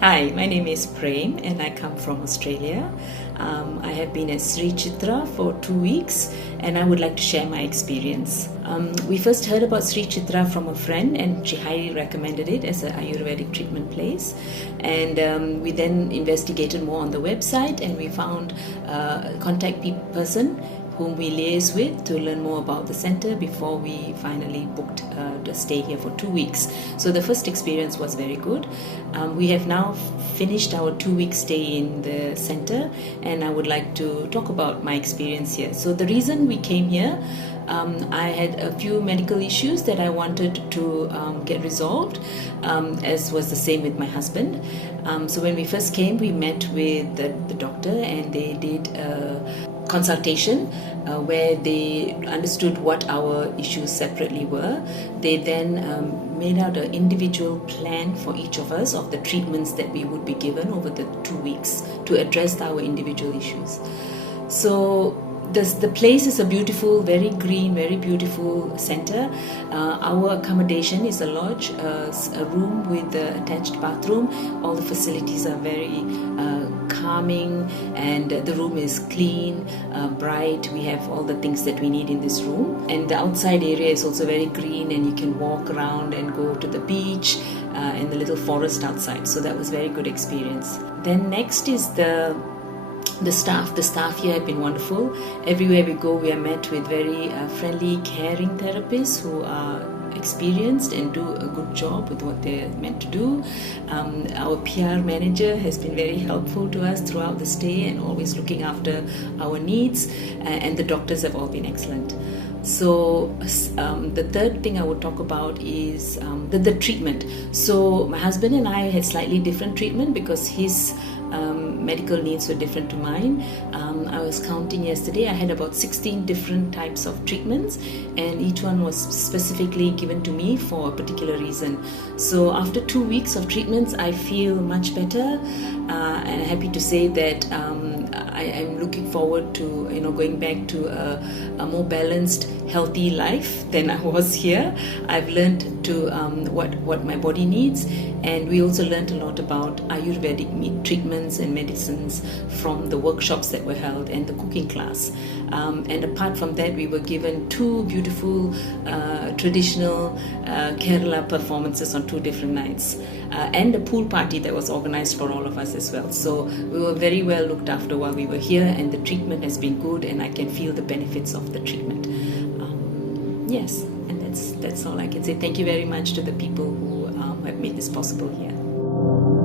Hi, my name is Prem and I come from Australia. I have been at Sreechithra for 2 weeks and I would like to share my experience. We first heard about Sreechithra from a friend and she highly recommended it as an Ayurvedic treatment place. And we then investigated more on the website and we found a contact person whom we liaised with to learn more about the center before we finally booked the stay here for 2 weeks. So the first experience was very good. We have now finished our 2-week stay in the center and I would like to talk about my experience here. So the reason we came here, I had a few medical issues that I wanted to get resolved, as was the same with my husband. So when we first came, we met with the doctor and they did a consultation where they understood what our issues separately were. They then made out an individual plan for each of us of the treatments that we would be given over the 2 weeks to address our individual issues. So the place is a beautiful, very green, very beautiful center. Our accommodation is a lodge, a room with an attached bathroom. All the facilities are very calming and the room is clean, bright. We have all the things that we need in this room. And the outside area is also very green and you can walk around and go to the beach and the little forest outside. So that was a very good experience. Then next is the staff. The staff here have been wonderful. Everywhere we go, we are met with very friendly, caring therapists who are experienced and do a good job with what they're meant to do. Our PR manager has been very helpful to us throughout the stay and always looking after our needs, and the doctors have all been excellent. So the third thing I would talk about is the treatment. So my husband and I had slightly different treatment because his medical needs were different to mine. I was counting yesterday, I had about 16 different types of treatments and each one was specifically given to me for a particular reason. So after 2 weeks of treatments, I feel much better and I'm happy to say that I am looking forward to going back to a more balanced, healthy life than I was here. I've learned to what my body needs, and we also learned a lot about Ayurvedic treatments and medicines from the workshops that were held and the cooking class. And apart from that, we were given 2 beautiful traditional Kerala performances on 2 different nights, and a pool party that was organized for all of us as well. So we were very well looked after while we were here, and the treatment has been good and I can feel the benefits of the treatment. Yes, and that's all I can say. Thank you very much to the people who have made this possible here.